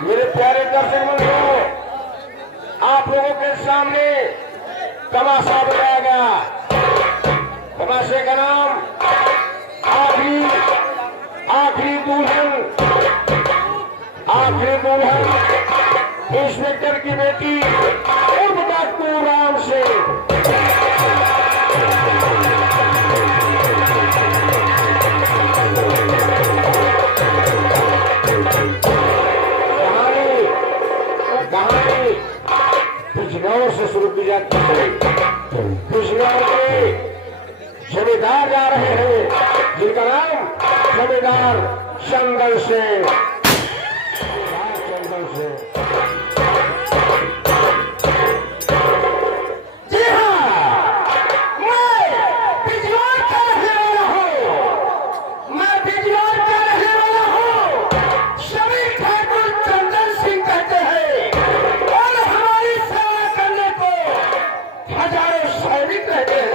मेरे प्यारे दर्शक बंधुओं, आप लोगों के सामने तमाशा बताया गया। तमाशे का नाम आखिरी दुल्हन। आखिरी दुल्हन इंस्पेक्टर की बेटी उर्फ डॉक्टर राम से। कहानी कुछ गांव से शुरू की जाती है। कुछ गांव के जमींदार जा रहे हैं जिनका नाम जमींदार चंदन सिंह। चंदन सिंह, जी हाँ, मैं बिजनौर का रहने वाला हूँ। मैं बिजनौर का रहने वाला हूँ। सभी ठाकुर चंदन सिंह कहते हैं और हमारी सेवा करने को हजारों सैनिक रहते हैं।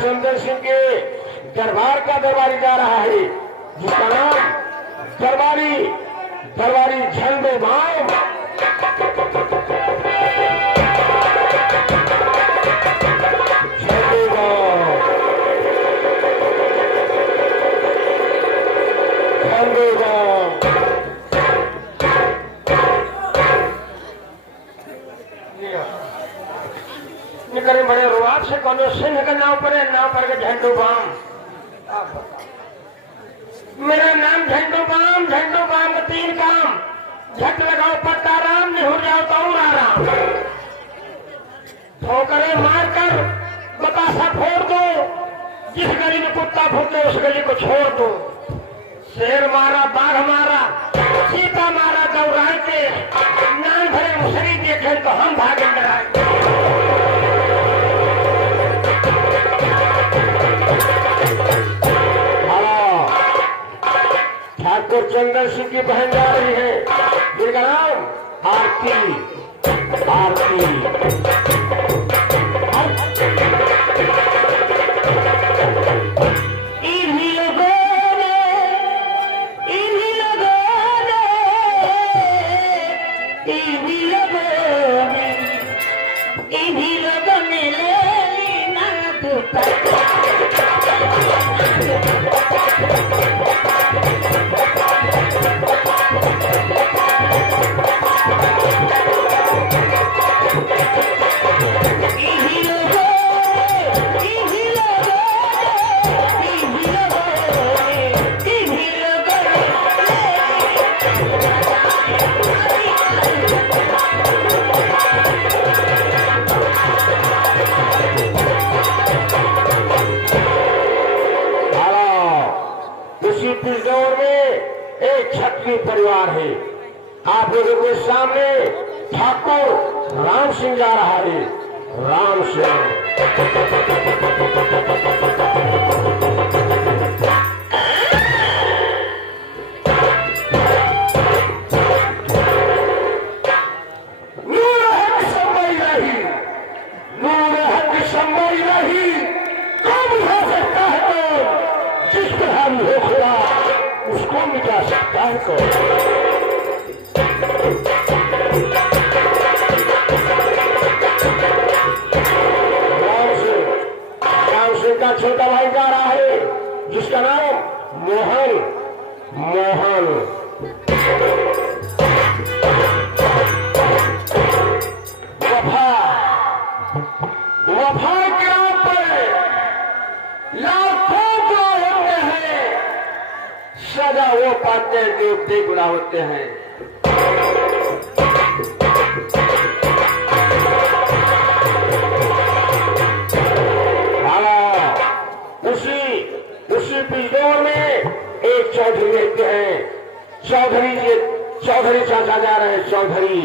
चंदन सिंह के दरबार का दरबारी जा रहा है जिसका नाम दरबारी झंडू बाम। निकले बड़े रुआब से कोनो सिंह का नाम पर के झंडू बाम। मेरा नाम झंडू बाम का 3 काम। झट लगाओ पत्ता राम, निहुर जाओ तो आराम। ठोकरे मारकर बतासा फोड़ दो, जिस गली में कुत्ता फूटे उस गली को छोड़ दो। शेर मारा, बाघ मारा, सीता मारा, दौड़ा के नाम भरे मुसरी देखे तो हम भागे डराए। ठाकुर चंदन सिंह की बहन जा रही है जिनका नाम आरती। बिजनौर में एक क्षत्रिय परिवार है। आप लोगों के सामने ठाकुर राम सिंह जा रहा है। राम सिंह नूर हक संभई रही कौन हो सकता है तो जिस तरह भी हो खुदा उसको मिटा सकता है तो। राम सिंह का छोटा भाई जा रहा है जिसका नाम मोहन। वफा के नाम पर लाखों जो होते हैं सजा वो पाते देवते गुना होते हैं। उसी बिजनौर में एक चौधरी रहते हैं। चौधरी चाचा जा रहे हैं। चौधरी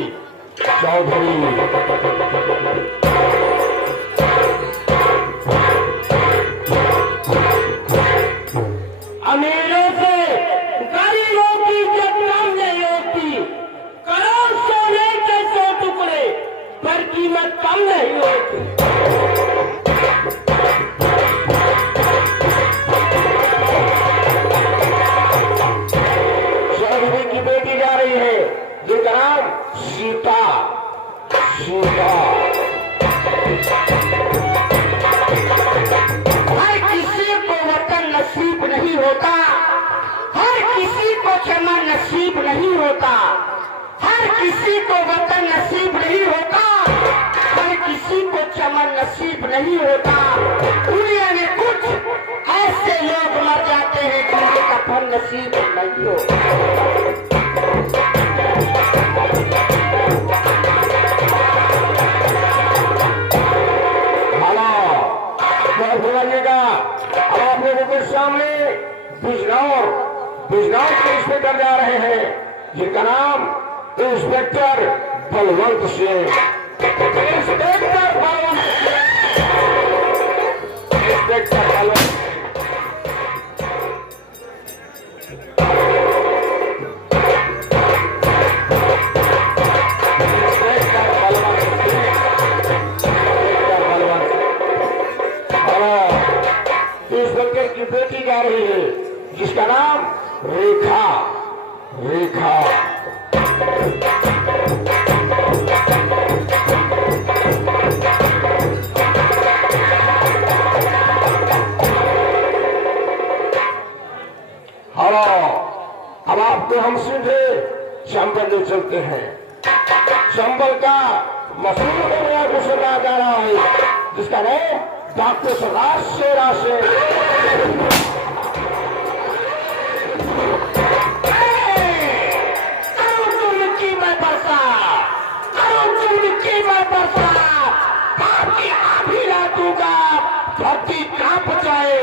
अमीरों से गरीबों की इज्जत कम नहीं होती। करोड़ सोने के 100 टुकड़े पर कीमत कम नहीं होती। चौधरी की बेटी जा रही है जिनका नाम सीता। हर किसी को वतन नसीब नहीं होता, हर किसी को चमन नसीब नहीं होता, हर किसी को वतन नसीब नहीं होता, हर किसी को चमन नसीब नहीं होता। दुनिया में कुछ ऐसे लोग मर जाते हैं जिनके कफन नसीब नहीं होता। अब आप लोगों के सामने बिजनौर के इंस्पेक्टर जा रहे हैं जिनका नाम इंस्पेक्टर बलवंत सिंह। इंस्पेक्टर की बेटी जा रही है जिसका नाम रेखा। हेलो, अब आपको हम सीधे चंबल ले चलते हैं। चंबल का मशहूर होने को सुना जा रहा है जिसका नाम डॉक्टर सुभाष शेरा से। धरती कांप जाए,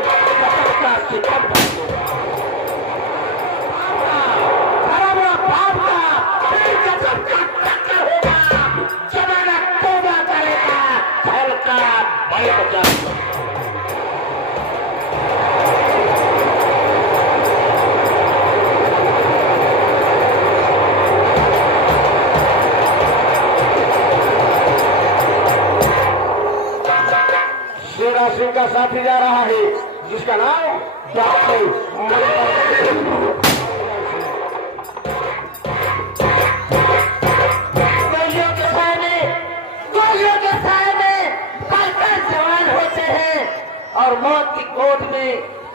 का सिकम जमाना तोबा करेगा, ढोल का बड़े बजा। शेरा सिंह का साथी जा रहा है जिसका नाम डॉक्टर। गोलियों के साए में पलकर जवान होते हैं और मौत की गोद में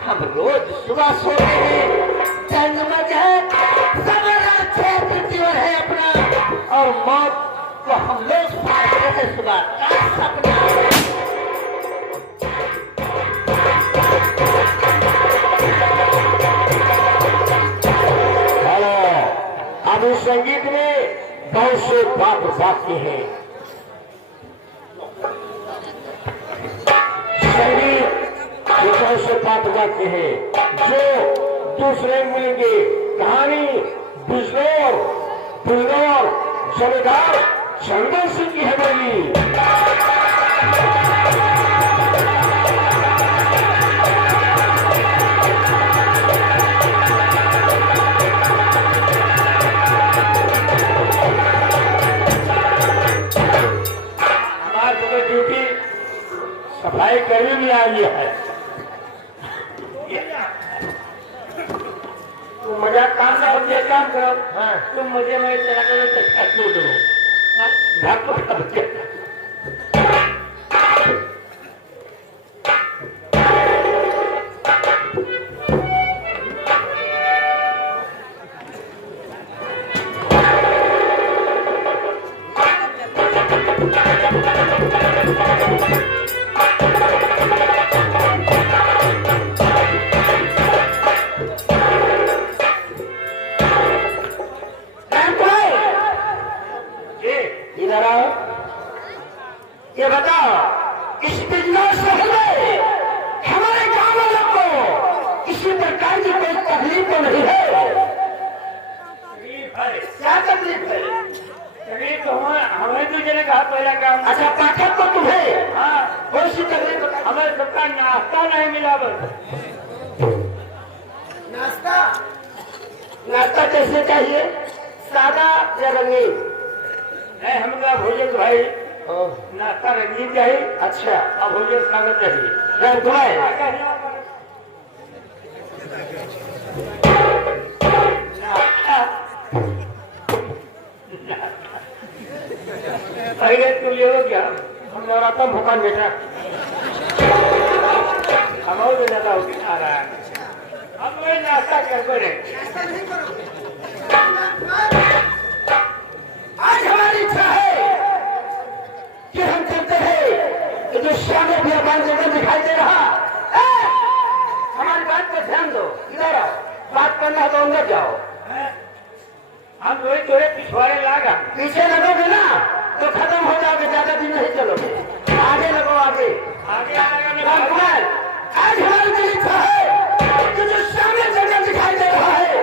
हम रोज सुबह सोते हैं। जंग में है जीवन है अपना और मौत को हम लोग पाते हैं सुबह का सपना। अब इस संगीत में बहुत से पात्र वाक्य हैं। संगीत ये बहुत से पात्र वाक्य हैं जो दूसरे मिलेंगे। कहानी बिजनौर जमींदार चंदन सिंह की हवेली। सफाई कर्मी भी आ गया है। तुम मजाक काम ना होते काम करो। हाँ तुम मुझे मैं तेरा करो तो ये बताओ इस बिजनेस से हमें हमारे गांव वालों को किसी प्रकार की कोई तकलीफ तो नहीं है? क्या तकलीफ है? तकलीफ तो हमें तो जने कहा पहला काम। अच्छा पाठक तो तुम्हें हाँ कौन सी तकलीफ है? हमें सबका नाश्ता नहीं मिला बस। नाश्ता नाश्ता कैसे चाहिए, सादा या रंगीन? नहीं हमका भोजन भाई नाश्ता रंगीन चाहिए। अच्छा और भोजन सादा चाहिए। पहले तू ले लो क्या, हम नवरात्र भूखा बेटा हम और भी ज्यादा आ रहा है। हम वही नाश्ता कर पड़े। आज हमारी इच्छा है कि हम चलते हैं कि जो श्याम व्यापार जगह दिखाई दे रहा हमारी बात पर ध्यान दो, इधर आओ, बात करना है तो अंदर जाओ। हम थोड़े थोड़े पिछवाड़े लागा। पीछे लगोगे ना तो खत्म हो जाओगे, ज्यादा दिन नहीं चलोगे, आगे लगो आगे। आगे आगे रामकुमार, आज हमारी दिल इच्छा है कि जो श्याम जगह दिखाई दे रहा है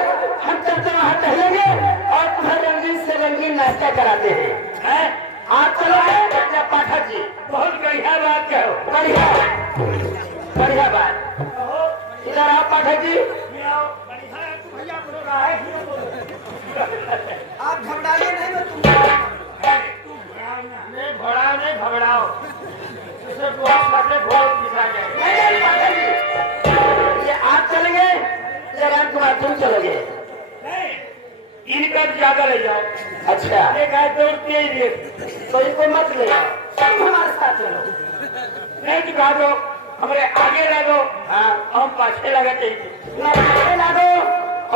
हम चलते वहां टहलेंगे और तुम्हें रंगीन से रंगीन नाश्ता कराते हैं। आप चलोगे या पाठक जी? बहुत बढ़िया बात कहो। बढ़िया बढ़िया बात। इधर आप पाठक जी। आप घबराइए नहीं, मैं नहीं घोड़ाओ नहीं घबराओ, उसे बहुत पिसा नहीं पाठक जी, ये आप चलेंगे या रामकुमार तुम चलोगे? इनका ज्यादा ले जाओ। अच्छा एक आए तो तेज रेत तो इनको मत ले जाओ, तुम हमारे साथ चलो। नहीं तो कहा दो हमारे आगे लगो। हाँ हम पाछे लगे थे। ना पीछे लगो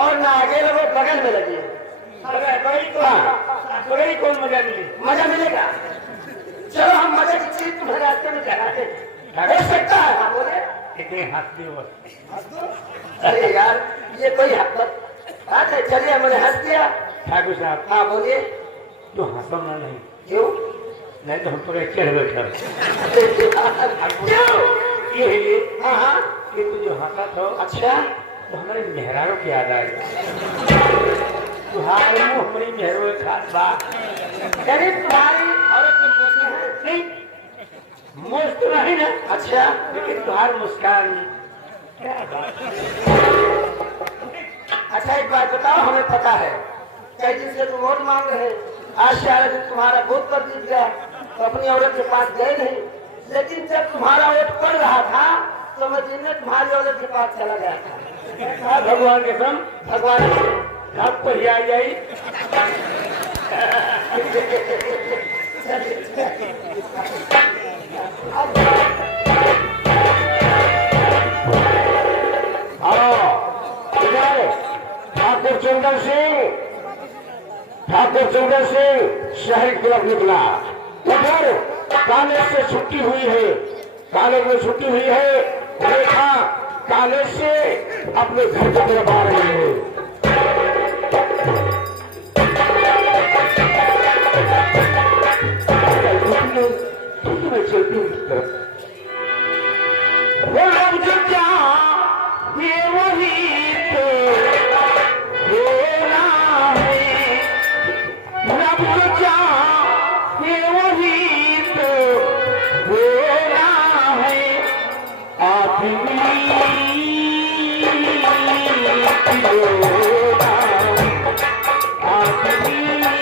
और ना आगे लगो, बगल में लगिए। बड़ी कौन मजा मिली? मजा मिलेगा। चलो हम मजे की चीज तुम्हारे रास्ते में चढ़ाते हैं, हो सकता है। हाँ बोले कितने हंसती हो। अरे यार ये कोई बात है, चलिए मैंने हंस दिया। ठाकुर साहब हाँ बोलिए। तो हंसो ना नहीं, क्यों? नहीं तो हम पूरे चढ़ बैठा। क्यों? ये हाँ हाँ कि तू जो हंसा था अच्छा तो हमारे मेहरारों की याद आई। तुम्हारे मुँह हमारी मेहरों खास बात अरे तुम्हारी नहीं मस्त नहीं ना। अच्छा लेकिन तुम्हारी मुस्कान क्या बात। अच्छा एक बात बताओ, हमें पता है कई दिन से तुम वोट मांग रहे, आज से आए दिन तुम्हारा वोट पर जीत गया तो अपनी औरत के पास गए नहीं, लेकिन जब तुम्हारा वोट पड़ रहा था तो मैं दिन में तुम्हारी औरत के पास चला गया था। भगवान के सम भगवान आप पर ही आ जाई। ठाकुर चंदन सिंह शहर की तरफ निकला। उधर कॉलेज से छुट्टी हुई है, कॉलेज में छुट्टी हुई है, रेखा कॉलेज से अपने घर की तरफ आ रही है। चलती हूँ वो लोग जो जहाँ ये वही तो होना है, रब जो जहाँ ये वही तो होना है। आदमी होना, आदमी होना।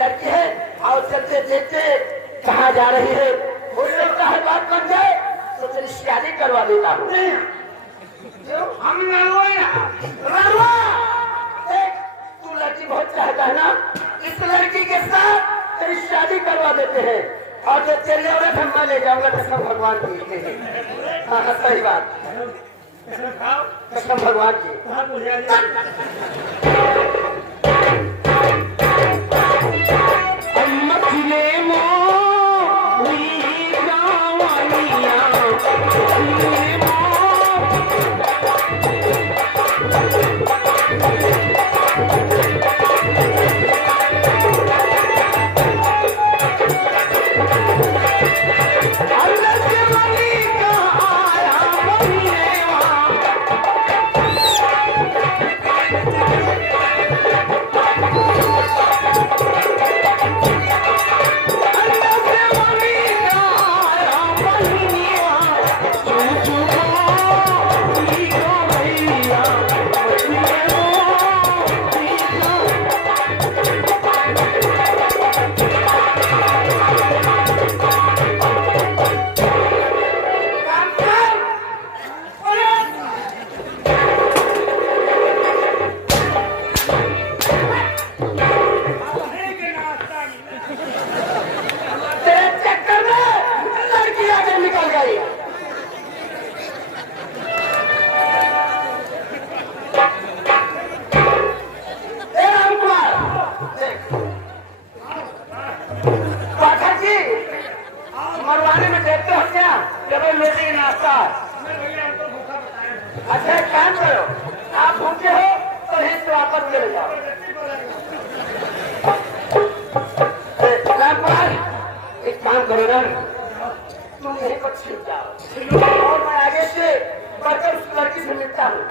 लड़की है और चलते चलते कहाँ जा रही है, हो सकता है बात बन जाए तो तेरी शादी करवा देता हूँ। हम लड़वाया रड़वा, देख तू लड़की बहुत चाहता है ना, इस लड़की के साथ तेरी शादी करवा देते हैं और जो चले जाओगे फिर मैं ले जाऊंगा कसम भगवान की। हाँ हाँ सही बात, खाओ कसम भगवान की। कहाँ बुझा मछले मोरी गावनिया मरवाने में देखते हो क्या? केवल लेने नाश्ता। अच्छा एक काम करो, आप भूखे हो तो हित वापस चले जाओ। एक काम करो ना, तुम यहीं पर छिप जाओ और मैं आगे से बढ़कर उस लड़की से मिलता हूँ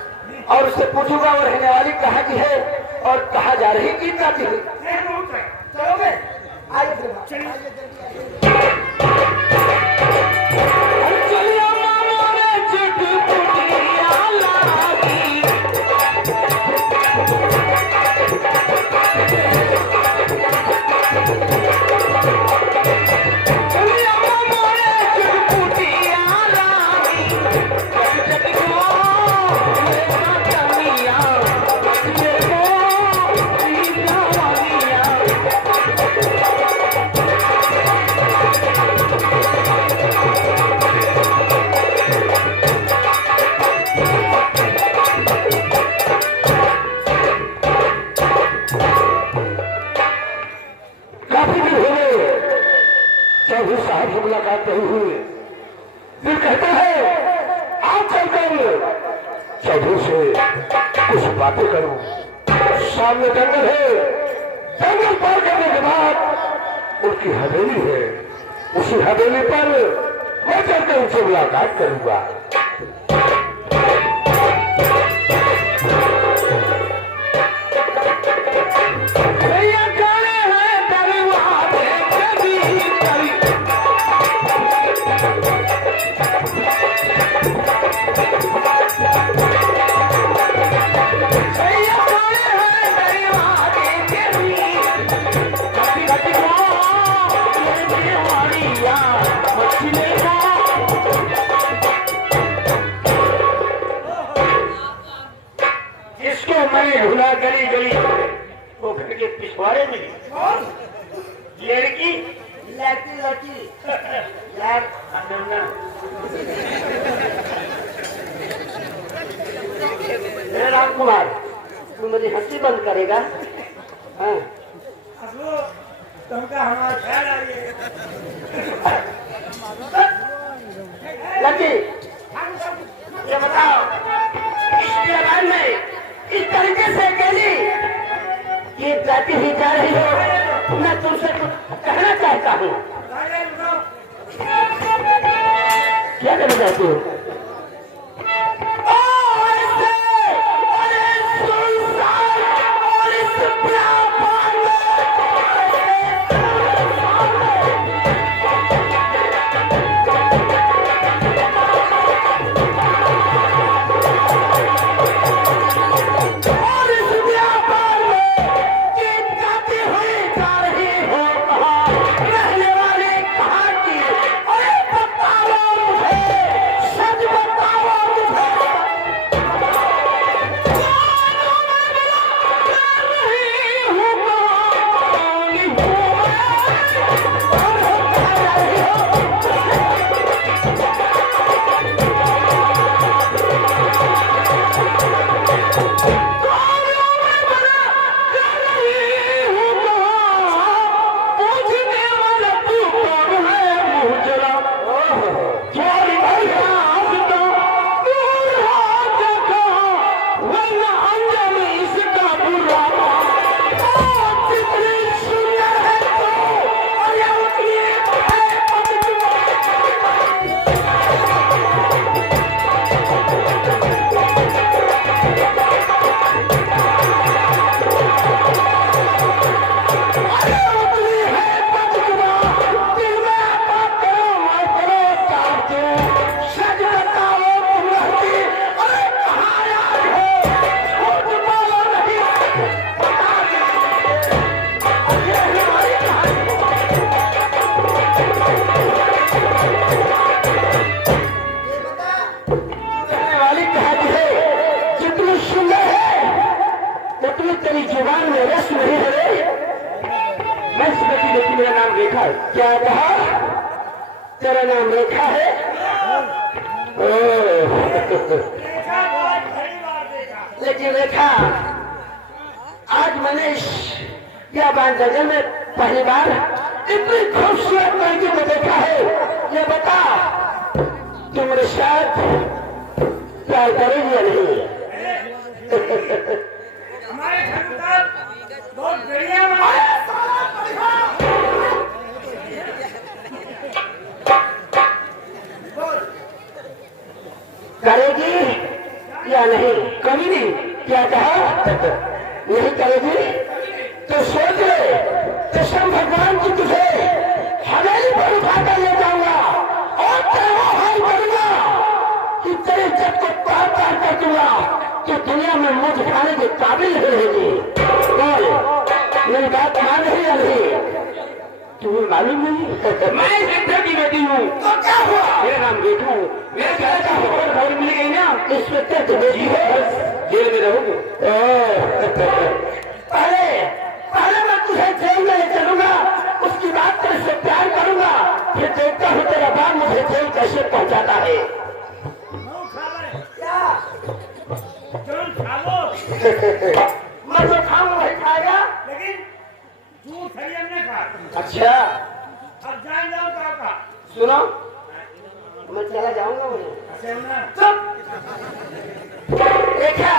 और उससे पूछूंगा वो रहने वाली कहाँ की है और कहाँ जा रही की जाती है। चलोगे? आइए फिर। साहब से मुलाकात नहीं हुई, फिर कहता है आप चलकर चौधरी से कुछ बातें करूं। सामने जंगल है, जंगल पार करने के बाद उनकी हवेली है, उसी हवेली पर मैं चलकर उनसे मुलाकात करूंगा। ढूंढा गली गली वो घर के पिछवाड़े में लड़की लड़की लड़की यार राम कुमार तू मेरी हंसी बंद करेगा? हाँ तुमका हमारा ख्याल आइए लड़की ये बताओ इस जवान में इस तरीके से अकेली ये जाती ही जा रही हो, मैं तुमसे कुछ कहना चाहता हूँ। क्या कहना चाहती हो? देखा क्या कहा? तेरा नाम रेखा है? लेकिन रेखा, आज मैंने यह बात जगह में पहली बार इतनी खूबसूरत लड़की को देखा है। ये बता, तुम मेरे साथ प्यार करेगी या नहीं? हमारे घर बहुत बढ़िया करेगी या नहीं? कभी नहीं। क्या कहा? नहीं करेगी तो सोच ले, कृष्ण भगवान की तुझे हवेली पर उठाकर ले जाऊंगा और तेरा हाल करूंगा कि तेरे इज्जत को तार तार कर दूंगा। तो दुनिया में मुझ खाने के काबिल नहीं रहेगी। बोल, मेरी बात मान रही या नहीं? तुम्हें मालूम नहीं? मैं इंस्पेक्टर की बेटी हूँ। तो क्या हुआ? मेरा नाम बेटू। मेरे घर का खबर मिल गई ना, इंस्पेक्टर की बेटी है, जेल में रहोगे। पहले मैं तुझे जेल में ले चलूंगा, उसकी बात तेरे से प्यार करूंगा, फिर देखता हूँ तेरा बाप मुझे जेल कैसे पहुंचाता है। मैं जो खाऊंगा वही खाएगा, लेकिन दूध खड़ी हमने खा। अच्छा अब जान जाओ का सुनो, मैं चला जाऊंगा मुझे। चुप। देखा,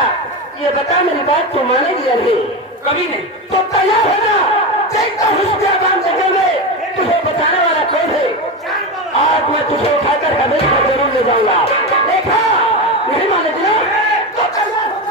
ये बता मेरी बात तू मानेगी या नहीं? कभी नहीं। तो तैयार है ना? देखता हूँ जगह में तुझे बचाने वाला कौन है। आज मैं तुझे उठाकर हवेली में जरूर ले जाऊंगा। देखा, नहीं मानेगी ना? तो तैयार हो ना?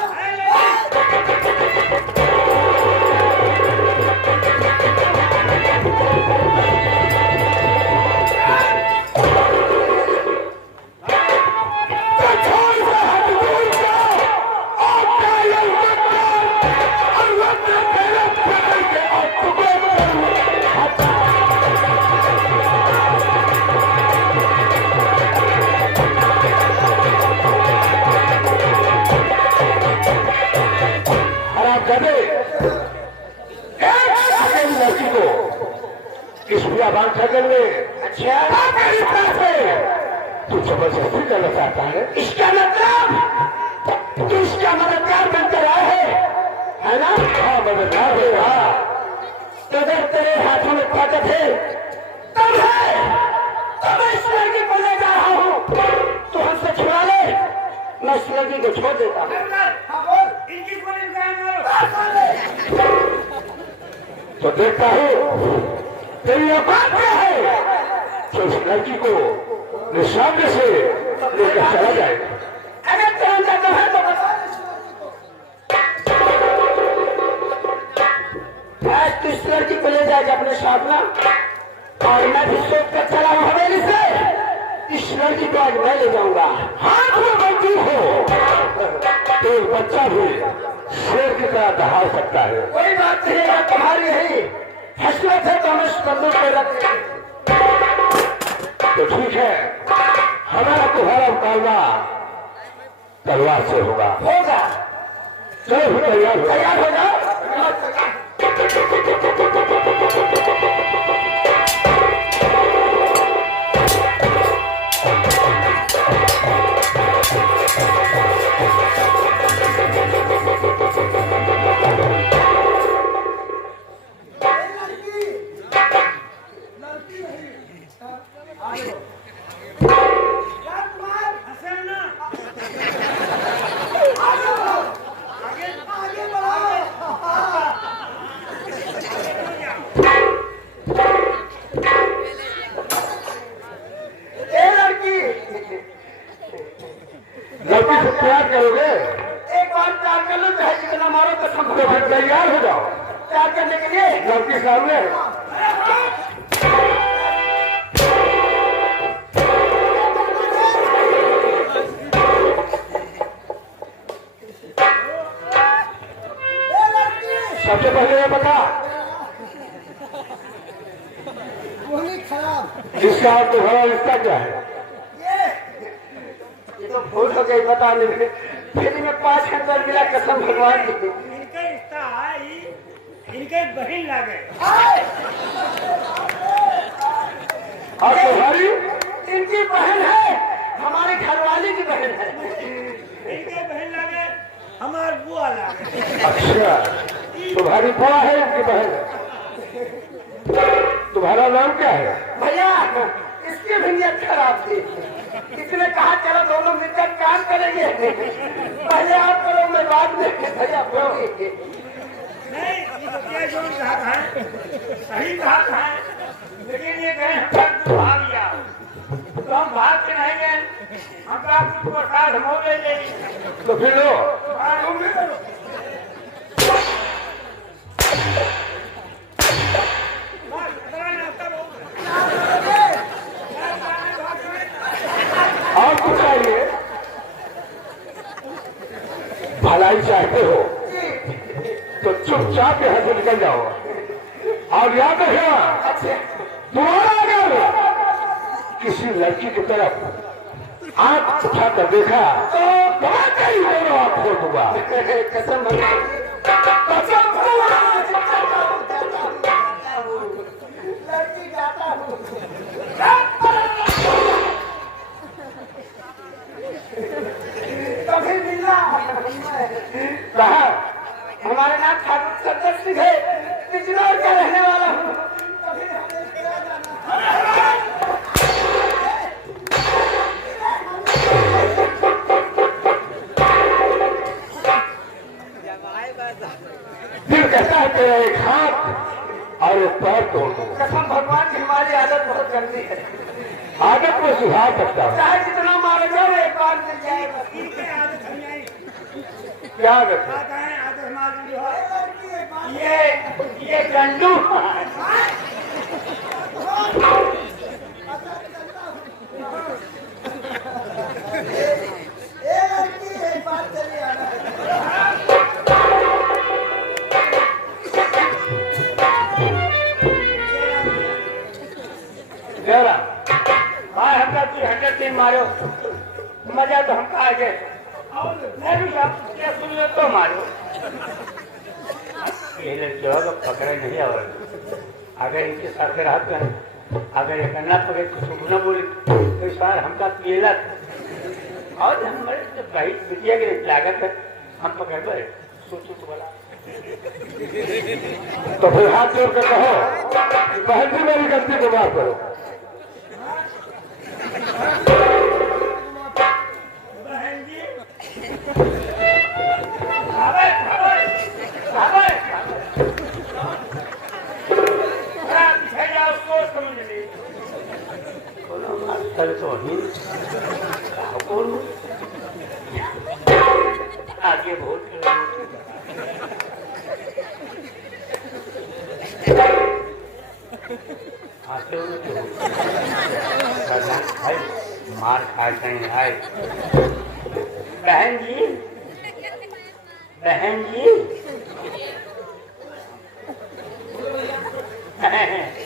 बात कर में अच्छा तू जबरदस्ती करना चाहता है? इसका मतलब तू इसका मददगार बनकर आया है ना? हाँ, मददगार है। हाँ, तो अगर तेरे हाथों में ताकत है तब मैं इस लड़की को ले जा रहा हूँ। तो हमसे छुड़ा ले, मैं इस लड़की को छोड़ देता हूँ। तो देखता हूँ तेरी औकात क्या है तो उस लड़की को सामने से लेकर चला जाएगा। अगर तेरा जाता है तो बता। आज तो इस लड़की को ले जाएगा अपने साथ ना, और मैं भी सोच कर चला हूँ हवेली से, इस लड़की को आज मैं ले जाऊंगा। हाथ में बंदी हो तो एक बच्चा भी शेर की तरह दहाड़ सकता है। कोई बात नहीं है, तुम्हारी यही हसरत है तो हम इस बंदूक पे रखते हैं। तो ठीक है, हमारा तुम्हारा मुकाबला तलवार से होगा। चलो तैयार हो जाओ। प्यार करोगे? एक बार प्यार कर लो, चाहे कितना मारो तो फिर तैयार हो जाओ प्यार करने के लिए। लड़की सामने सबसे पहले ये बता, इसका और तुम्हारा रिश्ता क्या है? ये तो भूल हो गई, बता नहीं। फिर में 5 घंटा मिला, कसम भगवान की। इनके रिश्ता है, इनके बहन लागे। और तुम्हारी? इनकी बहन है, हमारे घरवाली की बहन है। इनके बहन लगे, हमार बुआ लगे। अच्छा, तुम्हारी बुआ है इनकी बहन है। तुम्हारा नाम क्या है? भैया इसकी भी नियत खराब थी। इसने कहा चलो दोनों मिलकर काम करेंगे। पहले आप करो, मैं बाद में। भैया नहीं, ये जो कहा था सही कहा था, लेकिन ये कहे हम भाग गया तो हम भाग के नहीं गए, हम तो आपको प्रसाद हो गए। तो फिर लो। तुम भी करो। और कुछ चाहिए? भलाई चाहते हो तो चुपचाप यहाँ से निकल जाओ। और याद रखना, तुम्हारा अगर किसी लड़की की तरफ आंख उठाकर देखा तो तुम्हारे ही दोनों आंख खोल दूंगा। कसम लड़की जाता हूँ। कभी मिलना कहा? हमारे नाम ठाकुर सत्तर सिंह है, बिजनौर का रहने वाला हूँ। कभी हमें किया जाना। दिल कहता है तेरा एक हाथ और एक पैर तोड़ दूं। कसम भगवान की, हमारी आदत बहुत गंदी है। आदत में सुधार सकता हूँ। चाहे जितना मारे जाओ, एक बार मिल जाएगा। इनके आदत नहीं आई। क्या आदत है? आता है आदत हमारी जो है। ये गंडू जरा भाई हमका 303 मारो, मजा तो हमका आ गए। नहीं साहब क्या सुन लो तो मारो। ये लड़कियों को पकड़े नहीं आवर। अगर इनके साथ रहते हैं, अगर ये करना पड़े तो सुबह न बोले तो इस बार हमका पीला और हमारे जब भाई बिटिया की लागत है, हम पकड़ गए। सोचो तो बोला तो फिर हाथ जोड़ कर कहो बहन जी मेरी गलती को माफ करो। बहन जी कल तो ही आगे बहुत आते हुए भाई मार खाते हैं। आए बहन जी, बहन जी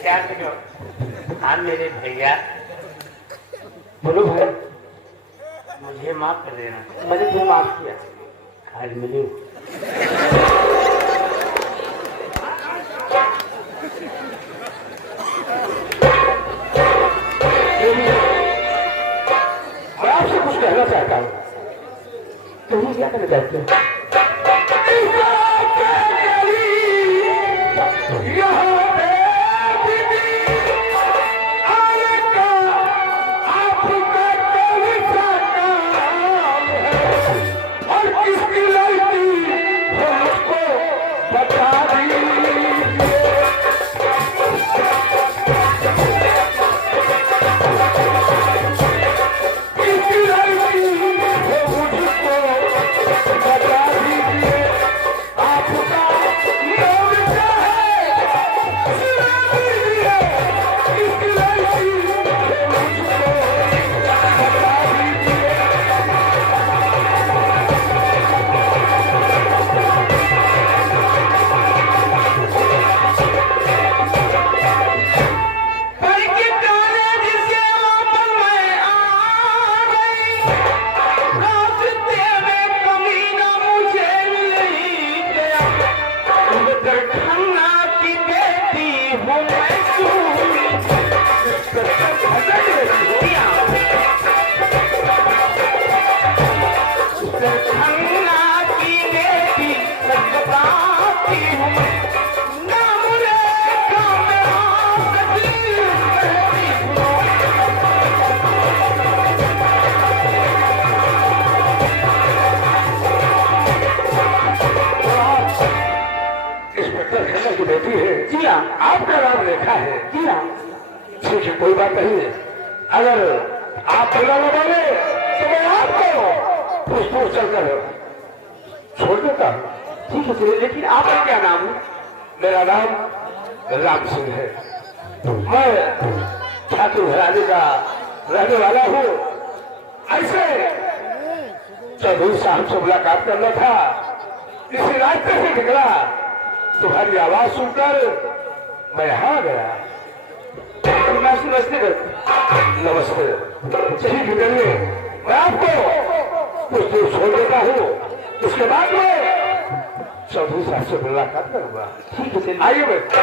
क्या करो? हाँ मेरे भैया, बोलो भाई। मुझे माफ कर देना। मैंने तुम्हें माफ किया। आज मिली मैं आपसे कुछ कहना चाहता हूँ। तुम क्या करना चाहते हो? बेटी है। जी हाँ। आपका नाम रेखा है। जी हाँ। ठीक है, कोई बात नहीं। अगर आप बोला न बोले तो मैं आपको पुष्प चलकर छोड़ देता हूँ। ठीक है चलिए, लेकिन आपका क्या नाम है? मेरा नाम राम सिंह है। मैं ठाकुर घराने का रहने वाला हूँ। ऐसे चौधरी साहब से मुलाकात करना था, इसी रास्ते से निकला, तुम्हारी आवाज सुनकर मैं यहाँ आ गया। नमस्ते नमस्ते। ठीक है, चलिए मैं आपको कुछ दूर छोड़ देता हूँ, उसके बाद में चौधरी साहब से मुलाकात करूंगा। ठीक है चलिए। आइए बेटा।